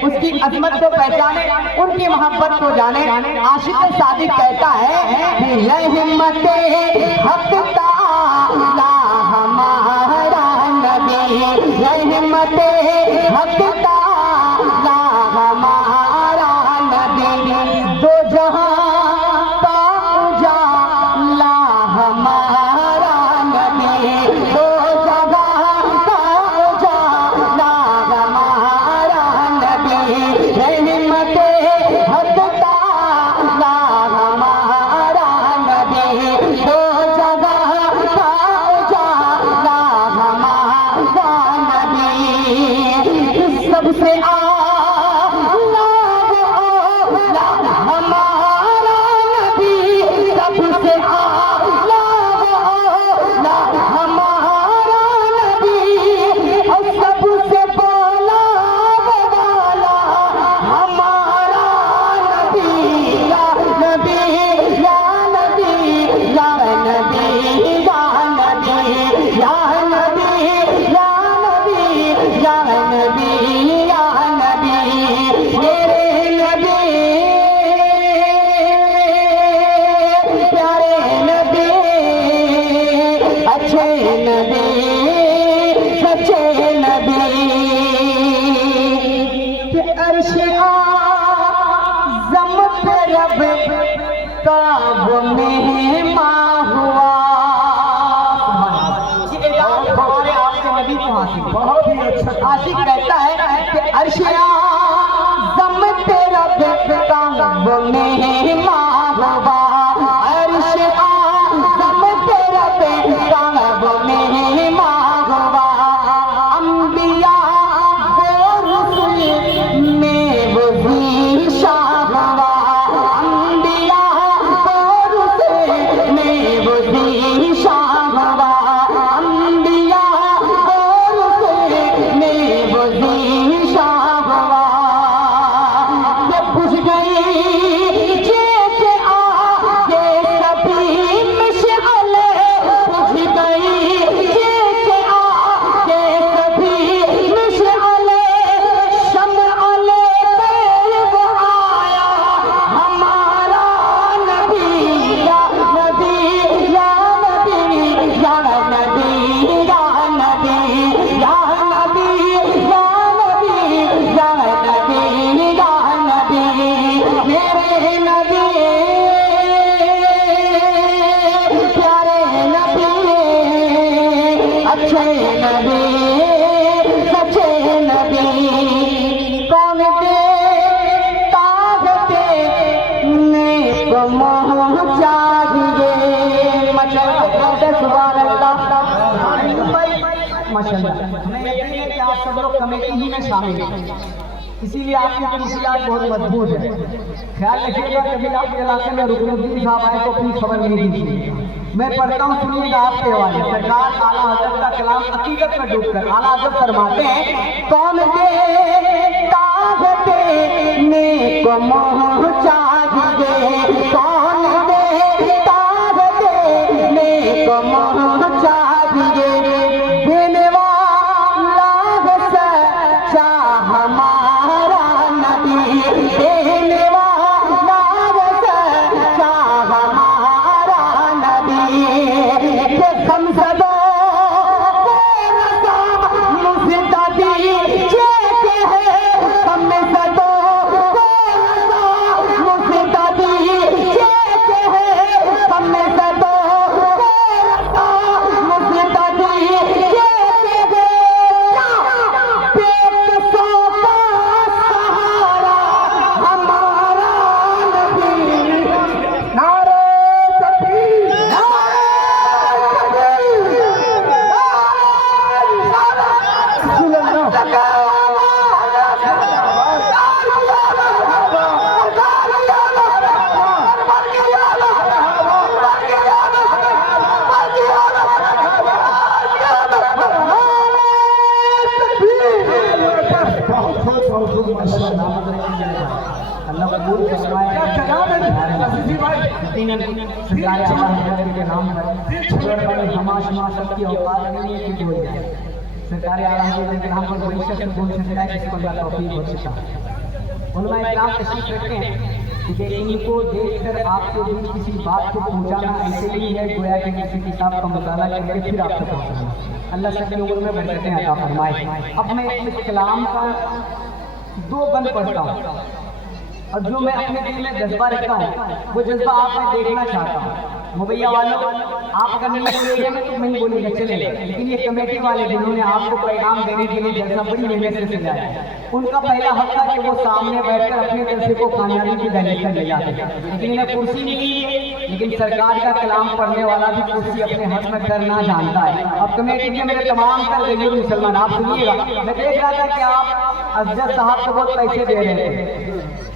उसकी अजमत को पहचाने, उनकी मोहब्बत को जाने। आशिक सादिक कहता है कि हिम्मते हक ताला हमारा नबी, हिम्मते हक ताला हमारा नबी, दो जहां का उजाला हमारा नबी, दो जहां का उजाला हमारा नबी, हिम्मते हक ताला हमारा नबी, दो जहां का उजाला हमारा नबी, सबसे बहुत ही अच्छा आशिक कहता है कि अर्शिया ज़म तेरा बेटा में माहुआ, अर्शिया ज़म तेरा बेटा में माहुआ, अंबिया वो रुसूल में वो भी शाहुआ, अंबिया वो रुसूल में वो भी शाहुआ, अंबिया आप सब लोग कमेटी ही में शामिल हैं, इसीलिए आपकी कुर्सियात बहुत मजबूत है। ख्याल रखिएगा कभी आपके इलाके में रुकनुद्दीन साहब आए तो अपनी खबर नहीं दीजिए। मैं पढ़ता हूँ, सुनिएगा आपके वाले। सरकार आला हज़रत का कलाम हकीकत में डूबकर आला हज़रत फरमाते हैं, कौन देता देने को पहुँचा दिए, कौन देता देने को पहुँचा दिए, देने वाला सच्चा हमारा नबी, देने वाला सच्चा हमारा नबी, के संसदों मुझे अल्लाह कबूल फरमाए। सरकार आलम के नाम पर हमाश सबकी औकात नहीं है कि बोल जाए। सरकार आलम के नाम पर कोई शख्स बोल सकता है जिसको अल्लाह तौफीक बख्शता। उलमाए इकराम तशरीफ रखते हैं कि इनको देखकर आपके बीच किसी बात को पहुंचाना ऐसे ही है गोया कि किसी किताब का मुताला करके फिर आपको पहुंचाना। अल्लाह सबकी उम्र में बरकतें अता फरमाए। अब मैं इस कलाम का 2 बंद पढ़ता हूँ और जो मैं अपने दिल में जज्बा रखता हूँ वो जज्बा आप में देखना चाहता हूँ। मुबैया वालों, आप अगर नहीं बोलेंगे तो नहीं बोलेंगे चलेगा, लेकिन ये कमेटी वाले जिन्होंने आपको पैगाम देने के लिए जैसा बड़ी मेहनत से सजाया है, उनका पहला हक था कि वो सामने बैठकर अपने जलसे को कामयाबी की दहलीज पर ले जाते। लेकिन इन्हें कुर्सी मिली है, लेकिन सरकार का कलाम पढ़ने वाला भी कुर्सी अपने हाथ में करना जानता है। अब कमेटी के मेरे तमाम कर गरीब मुसलमान आप सुनिएगा, मैं देख रहा था कि आप अफजल साहब को बहुत पैसे दे रहे थे।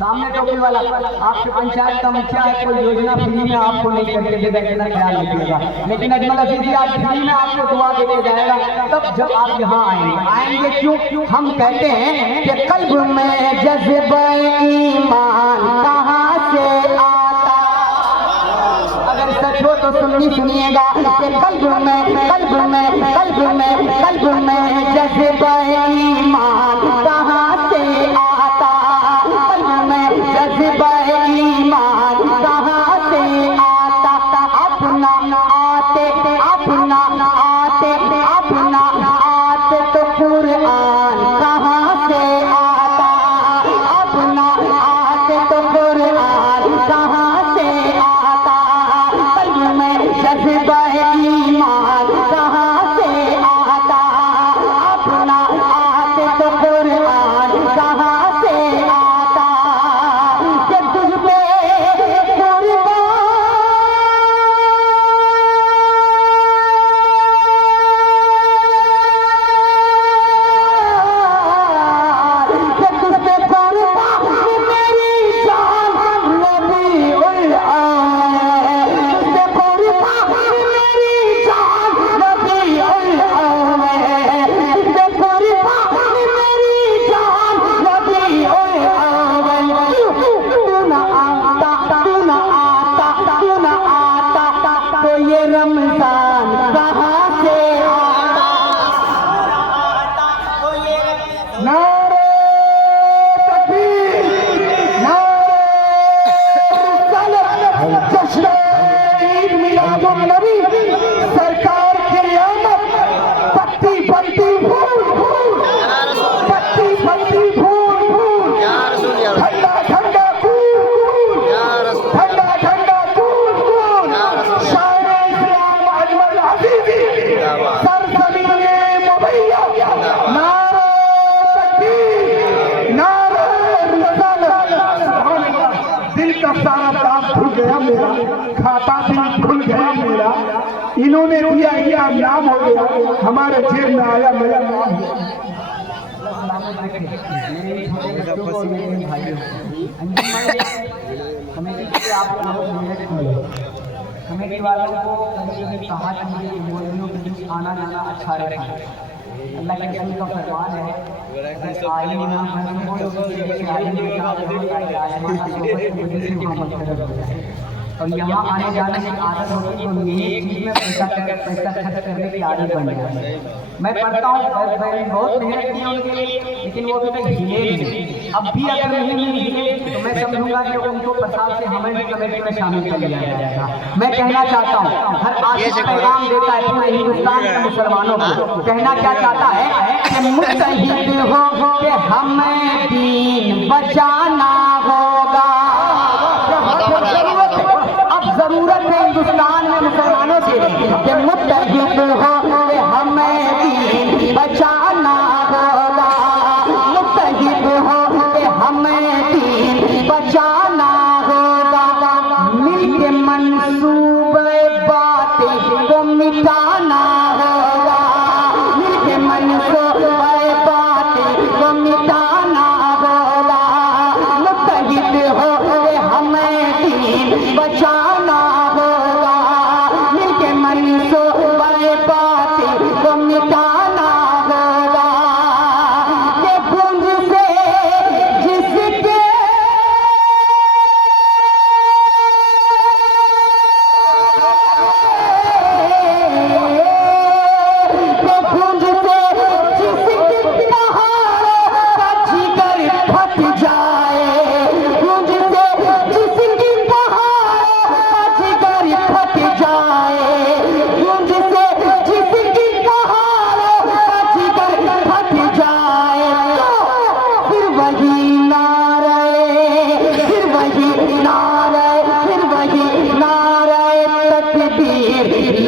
सामने टोपी वाला आपके पंचायत का मुखिया है, कोई योजना फ्री में आपको नहीं करके देगा, इतना ख्याल रखिएगा। लेकिन अजमल अजीजी आज फ्री में आपको दुआ देके जाएगा तब जब आप यहाँ आएंगे। क्यों हम कहते हैं कि कल्ब में जज्बे ईमान कहाँ से आता। अगर सच हो तो सुनिएगा कि कल्ब में जज्बे ईमान कहाँ से आता। कल्ब में जज्बे ईमान कहाँ से आता। अपना आते तो कुरान कहाँ से आता। अपना आते तो कुरान कहाँ से आता। कल्ब में जज्बे ईमान कहाँ से आता। अपना आते तो कुरान कहाँ से आता। कि तुझ पे सरकार की आमद पत्ती पत्ती फूल पत्ती पत्ती फूल ठंडा ठंडा कूल ठंडा ठंडा कूल शायर इस्लाम अजमल अजीजी सरजमीने मुबैया नारे तकबीर नारे रिसालत। सुभान अल्लाह, दिल का सारा काम खुल गया मेरा, खाता भी खुल गया मेरा। इन्होंने दिया इनका नाम हो गया, हमारे जेब में आया मेरा नाम। कमेटी वालों को कहा कि मौलवियों के बीच आना जाना अच्छा रहता है। अल्लाह के रसूल का फरमान है, और यहाँ आने जाने की आदत होगी तो नेक चीज में पैसा खर्च करने की आदत बन जाए। मैं पढ़ता हूँ बहुत मेहनत की उनके लिए, लेकिन वो अभी तक हिले नहीं। अब भी अगर नहीं हिले तो मैं समझूंगा कि उनको प्रसाद से हमें भी कमेटी में शामिल कर लिया जाएगा। मैं कहना चाहता हूँ, हर आशिक पैगाम देता है पूरे हिंदुस्तान के मुसलमानों को। कहना क्या चाहता है कि मुत्तहिद हो कि हमें दीन बचाना होगा। अब जरूरत है हिंदुस्तान में मुसलमानों से कि मुत्तहिद हो कि हमें दीन बचाना होगा। मुत्तहिद हो कि हमें दीन बचाना होगा। मिलके मंसूबे बातें को मिटाना होगा। मिलके मंसूबे बातें को मिटाना होगा। मुत्तहिद हो कि हमें दीन बचाना होगा। मिलके मंसूबे बातें को मिटाना होगा। ये गूंज से जिसके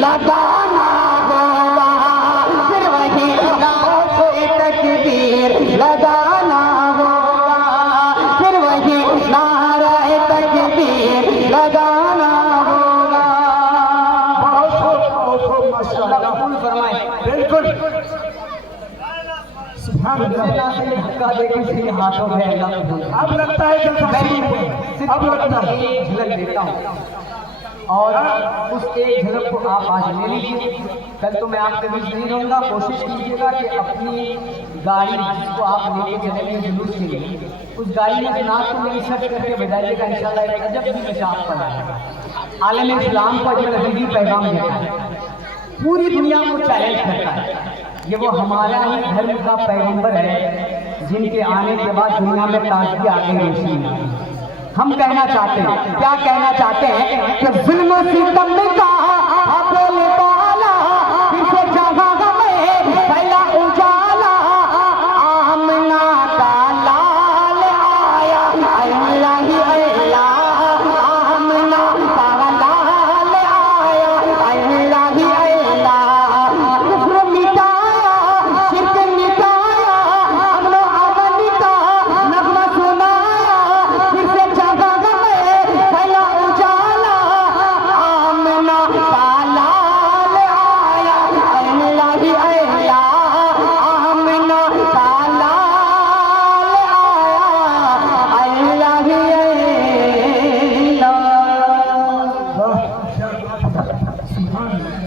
लगाना होगा, फिर वही नारे तकबीर लगाना होगा, फिर वही नारे तकबीर लगाना होगा। बहुत माशाअल्लाह, कबूल फरमाए। बिल्कुल सुभान अल्लाह। धक्का देके से हाथों में अल्लाह कबूल। अब लगता है जलसा शुरू हुआ, अब लगता है। एक झलक देता हूँ और उस एक झलक को आप आज ले लीजिए। कल तो मैं आपके बीच नहीं रहूँगा, कोशिश कीजिएगा कि अपनी गाड़ी जिसको आप लेके चलेंगे जुलूस के लिए, उस गाड़ी में नाक को मेरी सर्च करके बजाइएगा। इंशाल्लाह एक अजब भी निशान पड़ा है। आलम इस्लाम का जो नबी पैगाम देता है, पूरी दुनिया को चैलेंज करता है। ये वो हमारा ही धर्म का पैगंबर है जिनके आने के बाद दुनिया में ताजगी आ गई, रोशनी आ गई। हम कहना चाहते हैं, क्या कहना चाहते हैं कि जुल्म सितम का बोले वाला, फिर से जहां में फैला उजाला, आमना का लाल आया, अल्लाह ही अल्लाह, आमना का लाल आया, अल्लाह ही अल्लाह, कुफ्र मिटाया, शिर्क मिटाया, अमन अमन का नगमा सुनाया, फिर से जहां में फैला उजाला, आमना का लाल आया, अल्लाह ही अल्लाह, आमना का लाल आया, अल्लाह ही अल्लाह। सुभान अल्लाह।